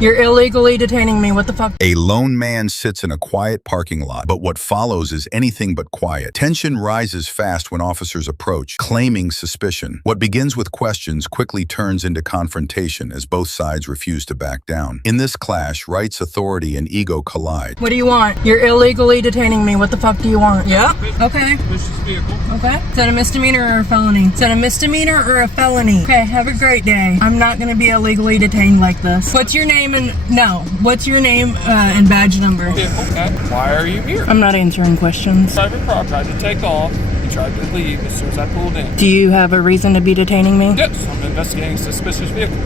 You're illegally detaining me. What the fuck? A lone man sits in a quiet parking lot, but what follows is anything but quiet. Tension rises fast when officers approach, claiming suspicion. What begins with questions quickly turns into confrontation as both sides refuse to back down. In this clash, rights, authority, and ego collide. What do you want? You're illegally detaining me. What the fuck do you want? Yeah? Okay. Okay. Is that a misdemeanor or a felony? Is that a misdemeanor or a felony? Okay, have a great day. I'm not gonna be illegally detained like this. What's your name and and badge number? Okay. Why are you here? I'm not answering questions. Private property. Tried to take off. You tried to leave as soon as I pulled in. Do you have a reason to be detaining me? Yes, I'm investigating a suspicious vehicle.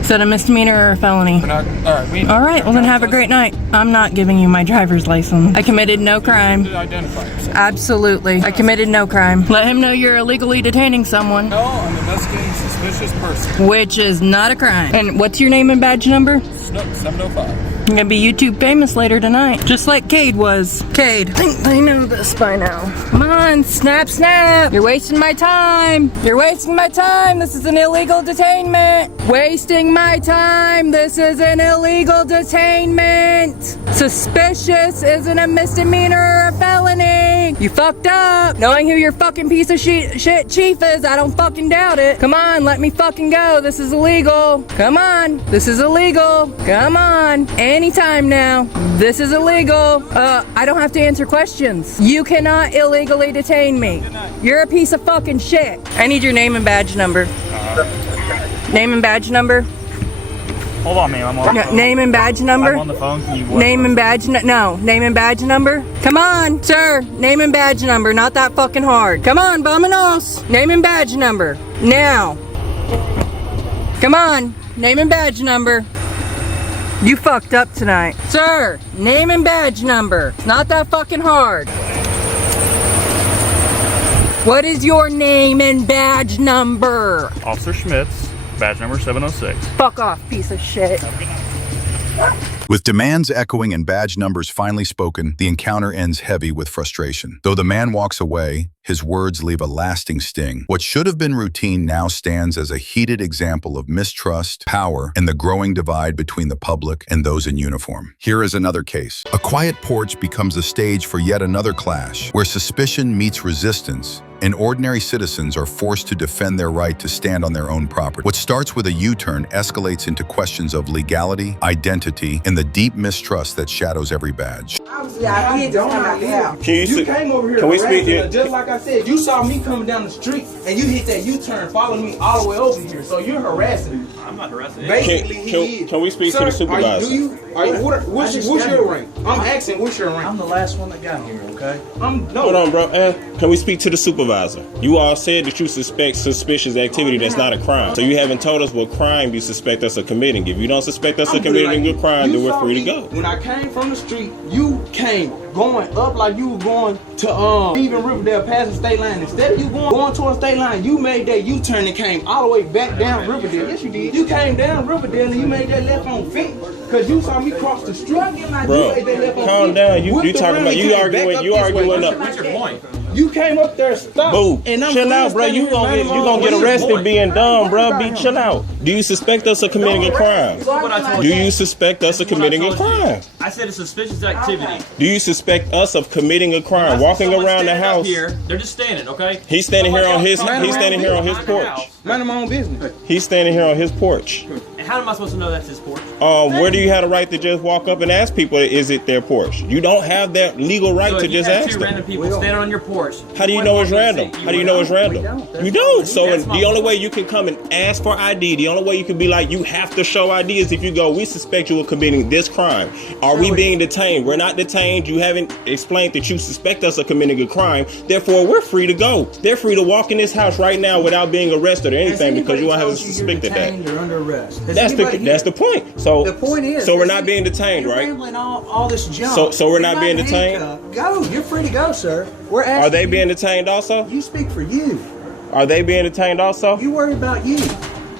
Is that a misdemeanor or a felony? All right, well then have a great night. I'm not giving you my driver's license. I committed no crime. Identify yourself. Absolutely. I committed no crime. Let him know you're illegally detaining someone. No, I'm investigating a suspicious person. Which is not a crime. And what's your name and badge number? Snook 705. You're gonna be YouTube famous later tonight. Just like Cade was. Cade, I think they know this by now. Come on, snap, snap. You're wasting my time. You're wasting my time. This is an illegal detainment. Wasting my time. This is an illegal detainment. Suspicious isn't a misdemeanor or a felony. You fucked up. Knowing who your fucking piece of shit chief is, I don't fucking doubt it. Come on, let me fucking go. This is illegal. Come on. This is illegal. Come on. Anytime now. This is illegal. I don't have to answer questions. You cannot illegally detain me. You're a piece of fucking shit. I need your name and badge number. Name and badge number. Hold on, ma'am. I'm on the phone. Name and badge number. I'm on the phone. Can you Name and badge no. Name and badge number. Come on, sir. Name and badge number. Not that fucking hard. Come on, vámonos. Name and badge number. Now. Come on. Name and badge number. You fucked up tonight. Sir, name and badge number. Not that fucking hard. What is your name and badge number? Officer Schmitz, badge number 706. Fuck off, piece of shit. With demands echoing and badge numbers finally spoken, the encounter ends heavy with frustration. Though the man walks away, his words leave a lasting sting. What should have been routine now stands as a heated example of mistrust, power, and the growing divide between the public and those in uniform. Here is another case. A quiet porch becomes the stage for yet another clash, where suspicion meets resistance, and ordinary citizens are forced to defend their right to stand on their own property. What starts with a U-turn escalates into questions of legality, identity, and the deep mistrust that shadows every badge. Obviously, I did just come out the house. You came over here. Can we speak here? Just like I said, you saw me coming down the street and you hit that U-turn, following me all the way over here. So you're harassing me. I'm not harassing. Basically, can we speak to the supervisor? What's your rank? I'm asking, what's your rank? I'm the last one that got here, okay? Hold on, bro. Can we speak to the supervisor? You all said that you suspect suspicious activity that's not a crime. So you haven't told us what crime you suspect us of committing. If you don't suspect us of committing a crime, then we're free to go. When I came from the street, you came going up like you were going to even Riverdale past the state line. Instead of you going towards the state line, you made that U-turn and came all the way back down Riverdale. Yes, you did. You came down Riverdale and you made that left on Finch. Cause you saw me cross the street. Bro, calm down. You talking about you arguing up. What's your point? You came up there, stopped. Boo, chill out, bro. You gonna get arrested being dumb, bro. Chill out. Do you suspect us of committing a crime? Do you suspect us of committing a crime? I said a suspicious activity. Do you suspect us of committing a crime? Walking around the house. Here, they're just standing, okay? He's standing here on his porch. Mind my own business. He's standing here on his porch. And how am I supposed to know that's his porch? Where do you have the right to just walk up and ask people, is it their porch? You don't have that legal right to just ask them. Two random people standing on your porch. How do you know it's random? How do you know it's random? You don't. So the only way you can come and ask for ID, the only way you can be like, you have to show ID is if you go, we suspect you of committing this crime. Are we being detained? We're not detained. You haven't explained that you suspect us of committing a crime. Therefore, we're free to go. They're free to walk in this house right now without being arrested or anything because you haven't suspected that. You're under arrest. That's the point. So the point is, so we're not being detained, right? Rambling all this junk. So we're not being detained. Go. You're free to go, sir. We're asking. Are they being detained also? You speak for you. Are they being detained also? You worry about you.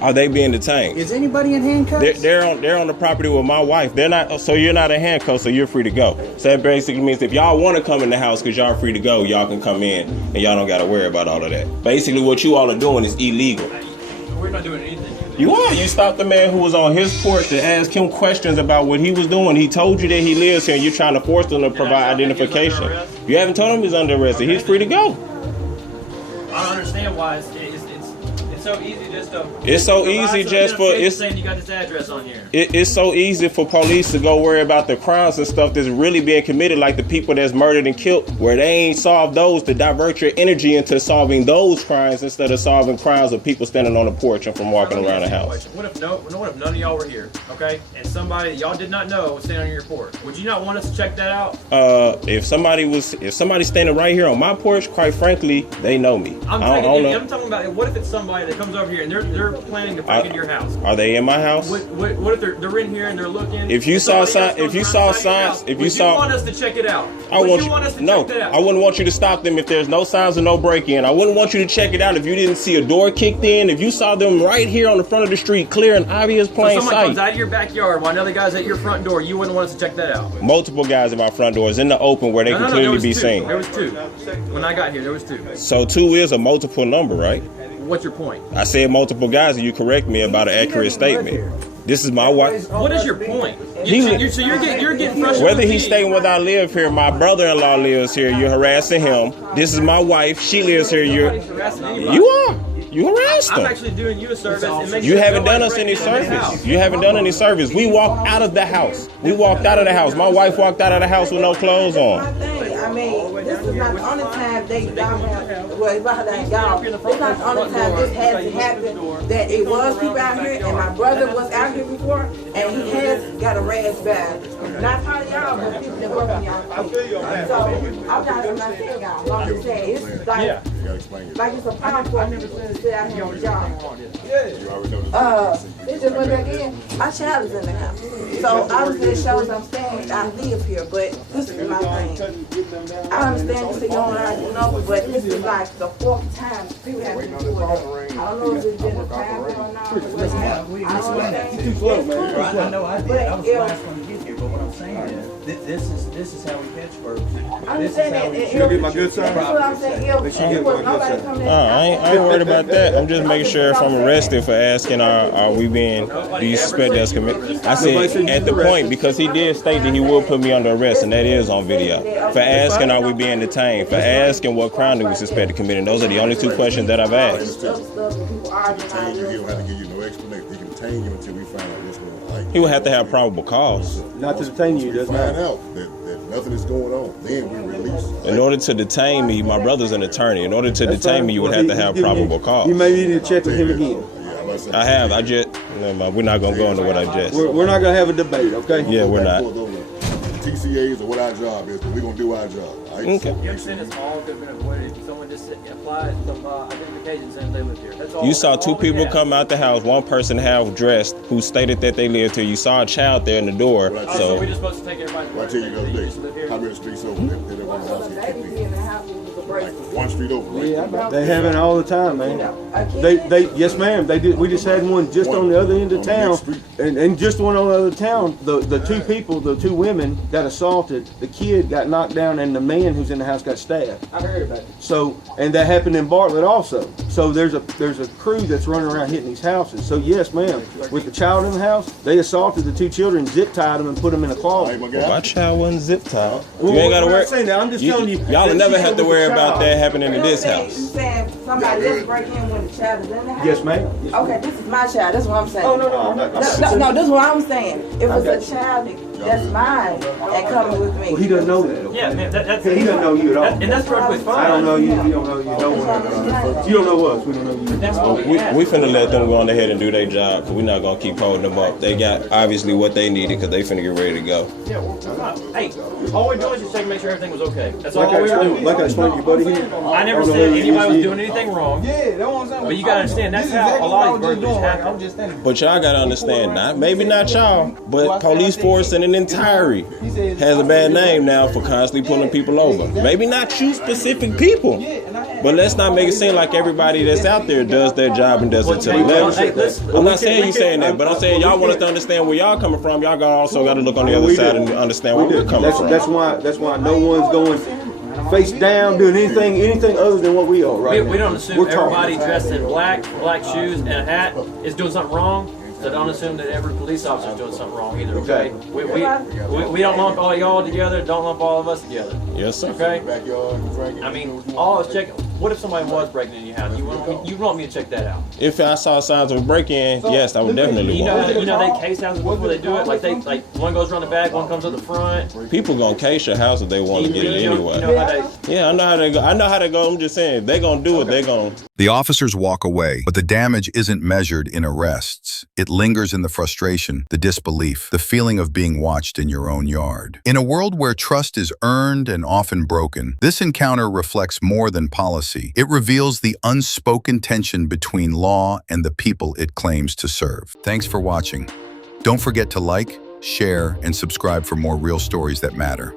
Are they being detained? Is anybody in handcuffs? They're on the property with my wife. They're not. So you're not in handcuffs. So you're free to go. So that basically means if y'all want to come in the house because y'all free to go, y'all can come in and y'all don't got to worry about all of that. Basically, what you all are doing is illegal. We're not doing anything. You are. You stopped the man who was on his porch to ask him questions about what he was doing. He told you that he lives here, and you're trying to force him to provide identification. You haven't told him he's under arrest. He's free to go. I don't understand why it's so easy just to. It's so easy just for it's saying you got this address on here. It's so easy for police to go worry about the crimes and stuff that's really being committed, like the people that's murdered and killed, where they ain't solved those, to divert your energy into solving those crimes instead of solving crimes of people standing on the porch and from walking around the house. What if none of y'all were here, okay? And somebody y'all did not know was standing on your porch? Would you not want us to check that out? If somebody's standing right here on my porch, quite frankly, they know me. I'm talking about what if it's somebody that comes over here and they're planning to break into your house? Are they in my house? What if they're in here and they're looking? If you saw signs, would you want us to check it out? I wouldn't want you to stop them if there's no signs of no break-in. I wouldn't want you to check it out if you didn't see a door kicked in. If you saw them right here on the front of the street, clear and obvious, plain so someone sight. comes out of your backyard while another guy's at your front door, you wouldn't want us to check that out? Multiple guys at my front doors in the open where they can clearly be seen. There was two. When I got here, there was two. So 2 is a multiple number, right? What's your point? I said multiple guys, and you correct me about an accurate statement. This is my wife. What is your point? You're getting frustrated. Whether he's staying where I live here, my brother-in-law lives here, you're harassing him. This is my wife. She lives here. You are. You harassed him. I'm actually doing you a service. You haven't done us any service. You haven't done any service. We walked out of the house. My wife walked out of the house with no clothes on. I mean, this is not the only time it's not the only time this has happened, that it was people out here, and my brother was out here before, and he has got a rash bag. Not part of y'all, but people that work on y'all. So, I'm not saying y'all. I'm just saying, it's like it's a powerful to sit out here with y'all. It just went back in. My child is in the house. So, obviously it shows I'm saying I live here, but this is my thing. I understand you say you don't know, but this is like the 4th time people have been doing it. I don't know if it's been a time or not. I don't understand. Too slow, man. I know I did. I was the last one to get here, but what I'm saying is, this is how we catch birds. I understand that. You'll get my good side? That's what I'm saying. I ain't worried about that. I'm just making sure if I'm arrested for asking, do you suspect us committed? I said at the point, because he did state that he will put me under arrest, and that is on video. For asking, are we being detained? For asking, what crime do we suspect of committing? Those are the only 2 questions that I've asked. He don't have to give you no explanation. He can detain you until we find out what's going on. He would have to have probable cause. Not to detain you, doesn't find out that nothing is going on. Then we release. In order to detain me, my brother's an attorney. In order to detain me, you would have to have probable cause. You may need to check with him again. I have. We're not going to go into what I just. We're not going to have a debate, okay? Yeah, we're not. TCAs or what our job is, but we're going to do our job. Right? Okay. You understand it's all could have been avoided if someone just applied some identification saying they live here. That's all. You saw 2 people come out the house, 1 person half dressed who stated that they lived here. You saw a child there in the door. So we're just supposed to take everybody's word. I tell you the other day, how many streets over that everyone's house get kicked in? Like 1 street over, right? Yeah, they have it all the time, man. Yes, ma'am. They did. We just had one just on the other end of town, and just one on the other town. The 2 people, the 2 women got assaulted. The kid got knocked down, and the man who's in the house got stabbed. I heard about it. So, and that happened in Bartlett also. So there's a crew that's running around hitting these houses. So yes, ma'am. With the child in the house, they assaulted the 2 children, zip tied them, and put them in a closet. My child wasn't zip tied. Well, you ain't got to worry. I'm just telling you. Y'all will never have to worry about that happening in this house. You saying somebody else break in when the child is in the house? Yes, ma'am. Okay, this is my child. That's what I'm saying. Oh, no, I'm not. No, this is what I'm saying. If it's a child that's mine and coming with me. Well, he doesn't know that. Okay? Yeah, man, that's he doesn't know you at all. And that's perfectly fine. I don't know you. You don't know you. You don't know us. We don't know you. That's what we finna let them go on ahead and do their job, because we're not gonna keep holding them up. They got obviously what they needed, because they finna get ready to go. Yeah, hey, all we're doing is just checking to make sure everything was okay. That's all we were doing. Like I explained to you, buddy. I never said anybody was doing anything wrong. Yeah, that's what I'm saying. But you gotta understand, that's how a lot of these burglaries happen. But y'all gotta understand, maybe not y'all, but police force in an entirety has a bad name now for constantly pulling people over. Maybe not you specific people, but let's not make it seem like everybody that's out there does their job and does it to the level. I'm not saying you saying that, but I'm saying y'all want us to understand where y'all coming from. Y'all also got to look on the other side and understand where we're coming from. That's why no one's going face down, doing anything other than what we are right now. We don't assume We're talking. everybody dressed in black shoes and a hat is doing something wrong. So don't assume that every police officer is doing something wrong either, okay? We don't lump all y'all together, don't lump all of us together. Yes, sir. Okay? Backyard, Frankie. I mean, all I was checking, what if somebody was breaking into your house? You want me to check that out? If I saw signs of a break-in, yes, I would definitely You want know they case houses before they do it? Like one goes around the back, one comes to the front. People gonna case your house if they want to get it anyway. You know how they... Yeah, I know how they go. I know how they go. I'm just saying, they gonna do it. They gonna. The officers walk away, but the damage isn't measured in arrests. It lingers in the frustration, the disbelief, the feeling of being watched in your own yard. In a world where trust is earned and often broken, this encounter reflects more than policy. It reveals the unspoken tension between law and the people it claims to serve. Thanks for watching. Don't forget to like, share, and subscribe for more real stories that matter.